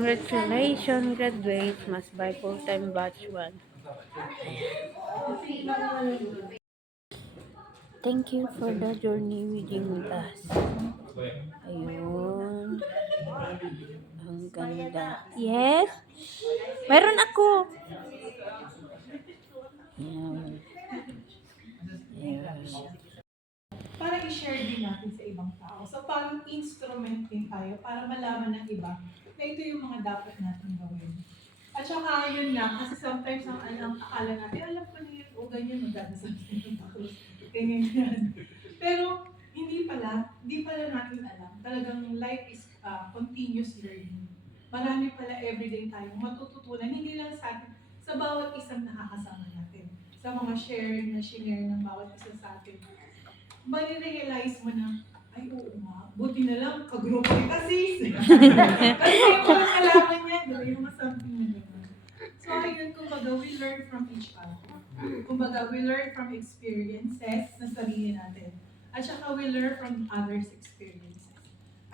Congratulations, graduates. Must buy full-time batch 1. Thank you for the journey with us. Ayun. Ang ganda. Yes? Meron ako. Ayan. Yes. Para i-share din natin sa ibang tao. So parang instrument din tayo para malaman ng iba na ito yung mga dapat natin gawin. At saka yun nga, kasi sometimes ang akala natin, alam ko na yun, o ganyan, magdadasal ng takos. Ganyan yan. Pero hindi pala natin alam. Talagang life is continuous learning. Marami pala everyday tayong matututunan, hindi lang sa atin, sa bawat isang nakakasama natin. Sa mga share ng bawat isa sa atin. Marirealize mo na, ay oo nga, buti na lang, kagrupo kita sis. Kasi yung mga kalaman niya, diba, yung mga something na gano'n. So ayun, kumbaga, we learn from each other. Kumbaga, we learn from experiences na sarili natin. At saka we learn from others' experiences.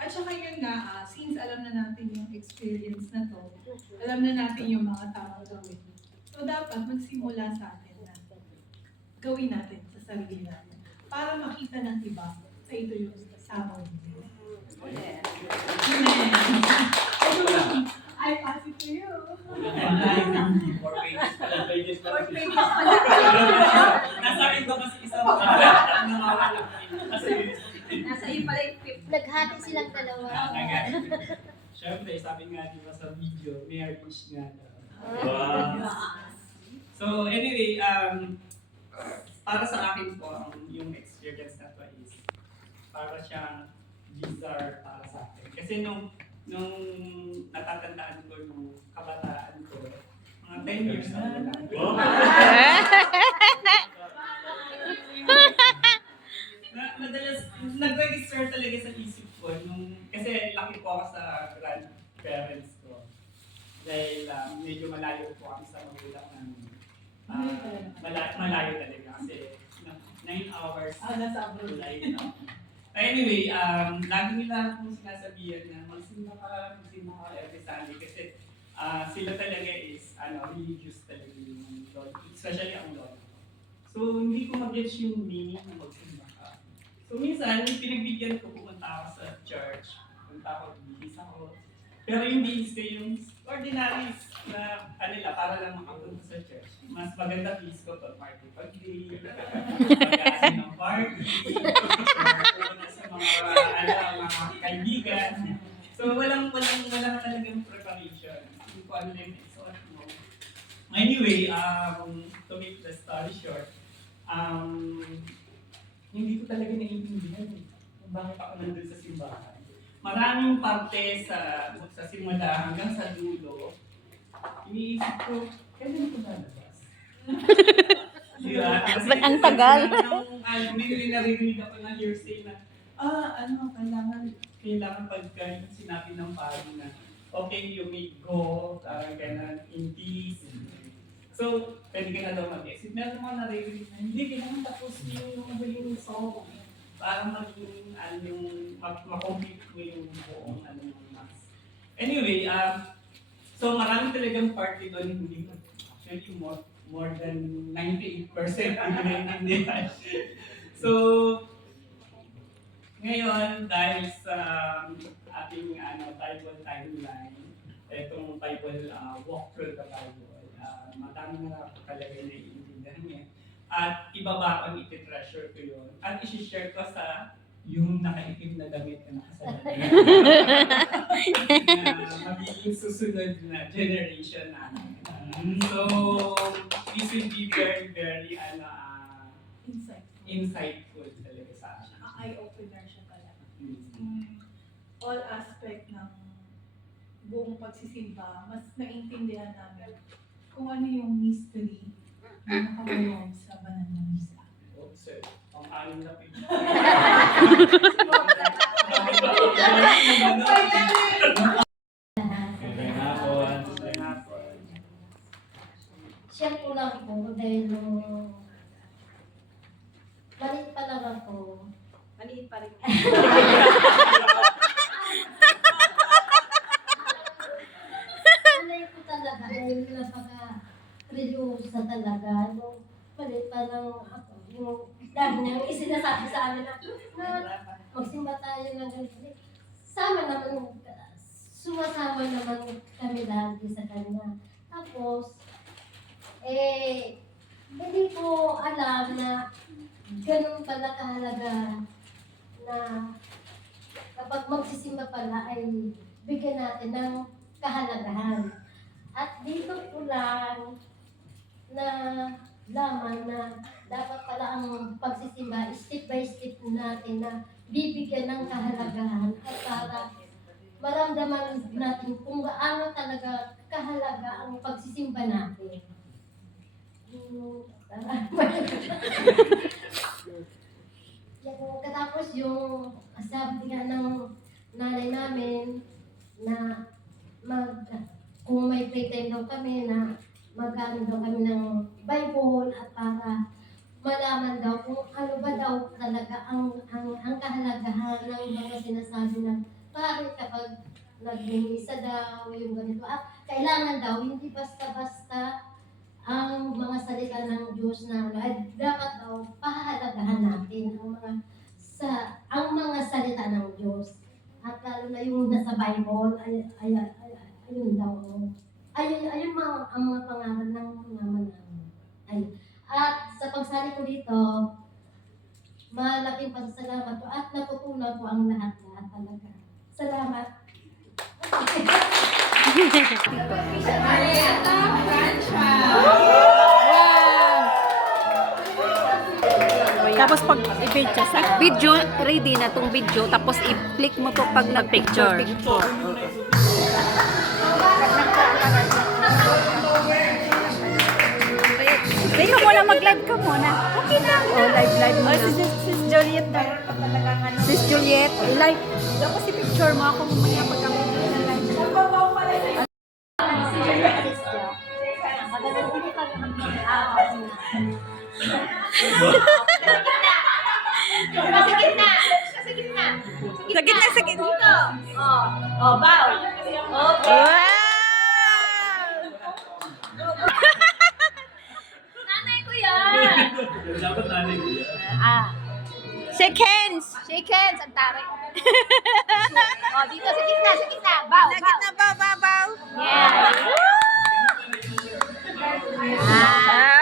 At saka yun nga, since alam na natin yung experience na to, alam na natin yung mga tamang gawin. So dapat magsimula sa atin na gawin natin sa sarili natin para makita ng iba sa ito yung tama nito. Amen. I pass it to you. 4 pages pala. Nasa akin ba kasi isang nakawala? Nasa iyo pala yung fifth. Naghati silang dalawa. Siyempre, sabi nga diba sa video, marriage nga daw. Wow. So anyway, para sa akin po, yung experience na to is para siyang bizarre para sa akin. Kasi nung natatandaan ko nung kabataan ko, mga 10 years na lang. Madalas, nag-register talaga sa isip ko kasi laki po ako sa grandparents ko. Dahil medyo malayo po kami sa magulang namin. Malayo talaga kasi 9 hours. Nasa abroad. Anyway, lagi nila akong sinasabihan na magsimba ka every Sunday kasi sila talaga is religious talaga yung Lord, especially ang Lord. So hindi ko mag-gets yung meaning ng magsimba ka. So minsan, pinagbigyan ko, pumunta ako sa church, pumunta ako, bihis ako. Pero yung bihis ko yung ordinaries na para lang makapunta sa church. Mas maganda bihis ko pag party, pag-asin ng party, pumunta sa mga kaibigan. So walang talagang preparation. Hindi ko ano lang isuot mo. Anyway, to make the story short, hindi ko talaga naiintindihan kung bakit ako nandun sa simbahan. Maraming parte sa simula hanggang sa dulo, iniisip ko, kailan ko lalabas? Diba? Ba't ang tagal? May naririnig ako ng hearsay na, kailangan pagka yung sinabi ng pari na, okay, you may go, ganun, in peace. So, pwede ka na daw mag-exit. Meron mga naririnig na, hindi, kailangan tapos yung song. Para maging, makomplete mo yung buong mass. Anyway, so maraming talagang party doon, hindi actually more than 98% hindi naiintindihan. So, ngayon, dahil sa ating Bible timeline, itong Bible walk through the Bible, madami na talaga naiintindihan niya. At ibaba ko, iti-treasure ko yun. At isi-share ko sa yung nakaitim na damit na nakasalalay. Na magiging susunod na generation namin. So, this will be very, very insightful talaga sa akin. Eye-opener siya talaga. All aspect ng buong pagsisimba, mas naintindihan namin kung ano yung mystery na nakakulong sa banal na misa. Sir, pang-anim na page. Siya po lang po dahil maliit pa lang ako. Maliit pa rin. ay napaka-religyosa talaga. Nung mali pa lang ako, yung dahil niyang isinasabi sa amin na magsimba tayo ng ganito. Sama naman, sumasama naman kami lagi sa kanya. Tapos, hindi ko alam na ganun pala kahalaga na kapag magsisimba pala ay bigyan natin ng kahalagahan. At dito ko lang na laman na dapat pala ang pagsisimba, step by step natin na bibigyan ng kahalagahan at para maramdaman natin kung gaano talaga kahalaga ang pagsisimba natin. Katapos yung sabi nga ng nanay namin na kung may playtime daw kami na magkano daw kami ng Bible at para malaman daw kung ano ba daw talaga ang kahalagahan ng mga sinasabi ng pare kapag nagmimisa daw yung ganito. At kailangan daw hindi basta-basta ang mga salita ng Diyos na ay dapat daw pahahalagahan natin ang mga salita ng Diyos. At lalo na yung nasa Bible, ayun daw. Ayun ang mga pangaral ng mama namin. At sa pagsali ko dito, malaking pasasalamat ko at natutunan ko ang lahat-lahat talaga. Salamat. Tapos pag i-video sa Video, ready na tong video, tapos i-click mo to pag nag-picture. Dito mo lang mag-live ka muna. Okay na. Oh, live mo. Oh, sis Juliet daw. Sis Juliet, live. Dapat si picture mo ako mamaya pag kami na live. Sa gitna. Sa gitna. Sa gitna, sa gitna. Dito. Bow. Okay. Nanay ko yan. Dapat nanay ko yan. Shake hands. Shake hands. Ang taray. Dito sa gitna. Sa gitna. Bow. Sa gitna, baw. Yeah.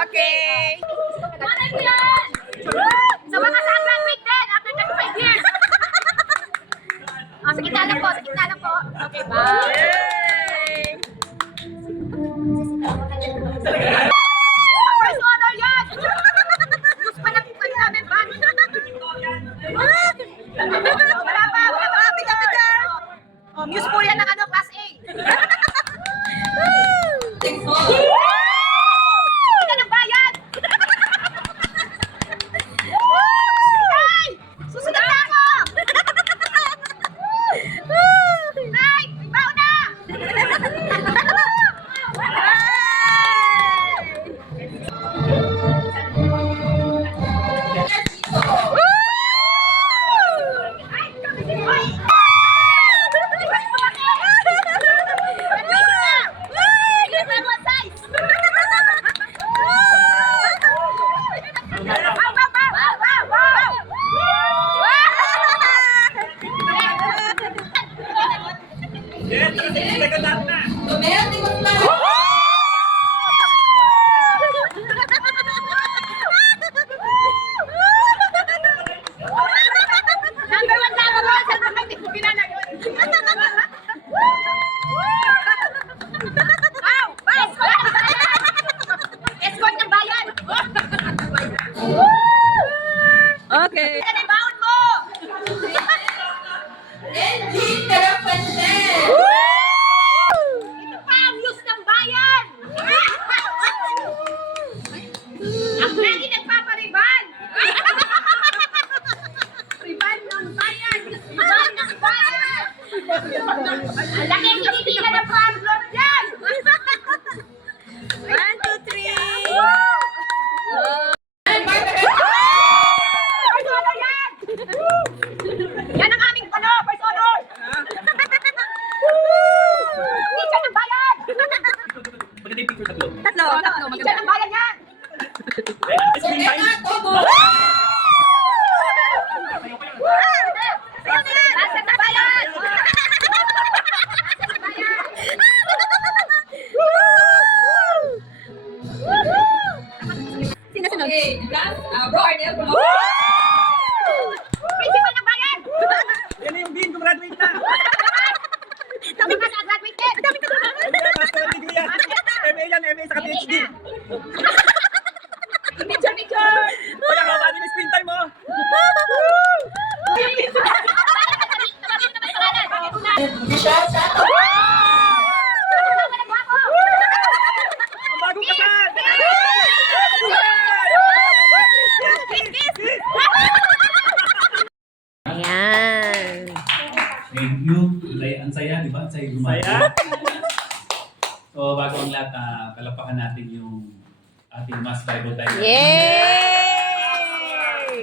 Okay. Nanay ko yan. Sa mga sa graduate din. After 35 years. Sa gitna lang po. Sa gitna lang po. Okay, bow. First honor yan! Gusto pa lang kung namin ba? Wala pa! Muse po yan ng class A. Ika ng bayan! Ay! Susunod na ako! Ay! Ibaw na! Yes, talaga lahat na. Number 1 na ako doon sa mga hindi ko kilala yun. Escort ng bayan! Okay. Ito na yung baon mo! Ito pa ang news ng bayan! Tatlo. Picture ng bayan yan! Nasa na bayan! Nasa na bayan! Sino-sunod? Bro Arnel, bro! Principal ng bayan! Yan na yung Dean, gumraduate na! Sabi ka sa graduate din! Master of degree yan! MA yan, MA sa PhD! Picture, picture! Wala ka ba din screen time mo? Ang bagong kasal! Ayan. Thank you. Ang saya, di ba? Ang saya gumawa. Saya? So, bago ang lahat, palapakan natin yung ating Mass Bible Time. Yay!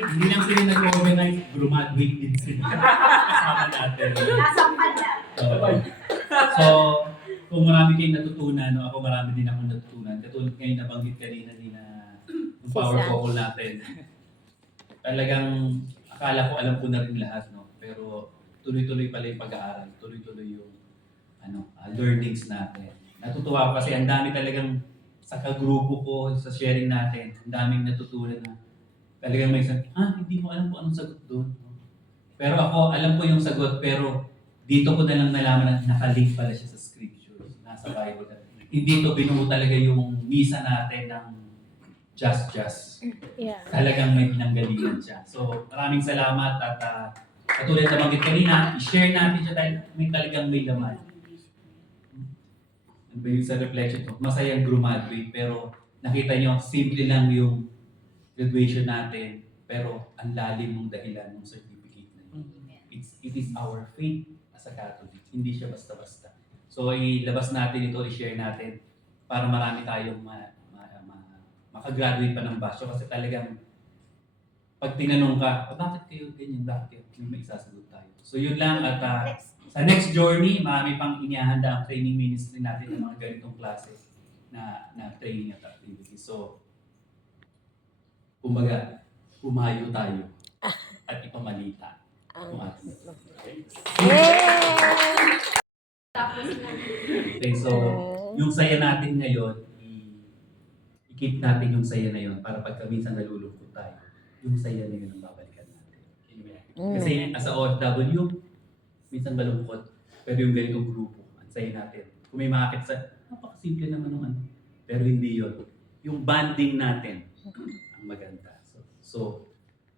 Hindi lang sila nag-organize, graduate din sila. Kasama natin. So, kung marami kayong natutunan, no, ako marami din akong natutunan. Katulad ngayon nabanggit kanina ni na yung power Susan. couple natin. Talagang akala ko alam ko na rin lahat, no? Pero tuloy-tuloy pala yung pag-aaral, tuloy-tuloy yung learnings natin. Natutuwa ako kasi ang dami talagang sa kagrupo ko, sa sharing natin, ang daming natutunan na talagang may sabi, hindi mo alam kung anong sagot doon. Pero ako, alam ko yung sagot, pero dito ko na lang nalaman na nakalink pala siya sa scriptures, nasa Bible. Hindi to binuo talaga yung misa natin ng just. Yeah. Talagang may pinanggalingan siya. So, maraming salamat at katulad na banggit kanina, i-share natin siya dahil may laman. Ano ba yung sa reflection ko? Masayang graduate, pero nakita nyo, simple lang yung graduation natin, pero ang lalim ng dahilan ng certificate na yun. It is our faith as a Catholic. Hindi siya basta-basta. So, ilabas natin ito, i-share natin para marami tayong makagraduate pa ng basyo kasi talagang pag tinanong ka, bakit kayo ganyan, bakit kayo, may isasagot tayo. So yun lang at sa next journey, marami pang inihahanda ang training ministry natin ng mga ganitong klase na training at activities. So, kumbaga, pumayo tayo at ipamalita ang ating. Okay, so yung saya natin ngayon, i-keep natin yung saya na yun para pagka minsan nalulungkot tayo, yung saya na yun ang babalikan natin. Kasi as a OFW, minsan malungkot, pero yung ganitong grupo, ang saya natin. Kung may makakit sa, napakasimple naman naman, pero hindi yun. Yung bonding natin, ang maganda. So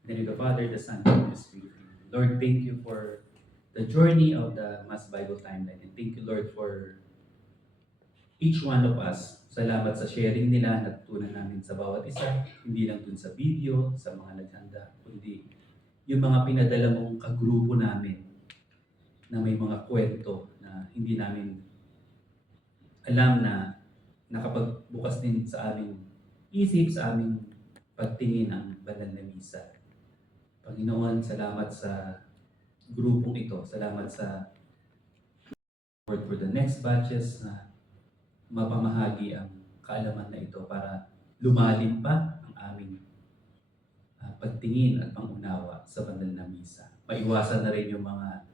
in the name of the Father, the Son, and the Spirit. Lord, thank you for the journey of the Mass Bible Timeline. And thank you, Lord, for each one of us. Salamat sa sharing nila, natutunan namin sa bawat isa, hindi lang dun sa video, sa mga naghanda, kundi yung mga pinadala mong kagrupo namin na may mga kwento na hindi namin alam na nakapagbukas din sa aming isip, sa aming pagtingin ang banal na misa. Panginoon, salamat sa grupong ito. Salamat sa Lord for the next batches na mapamahagi ang kaalaman na ito para lumalim pa ang aming pagtingin at pangunawa sa banal na misa. Maiwasan na rin yung mga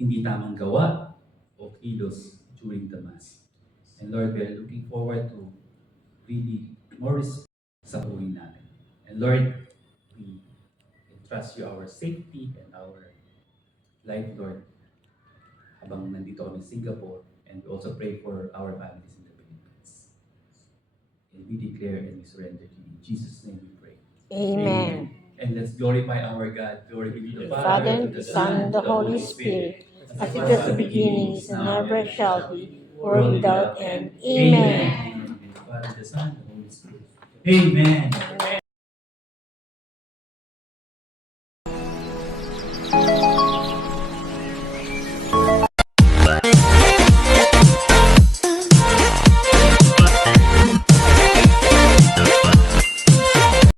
hindi tamang gawa o kilos during the Mass. And Lord, we are looking forward to really more respect sa buhay natin. And Lord, we entrust you our safety and our life, Lord, habang nandito kami sa Singapore, and we also pray for our families in the Philippines. And we declare and we surrender to you. In Jesus' name we pray. Amen. And let's glorify our God. Glory be to the Father, the Son, and the Holy Spirit, as it was in the beginning, is and ever shall be, world without end. Amen. Amen. Father, the Son, and the Holy Spirit. Amen.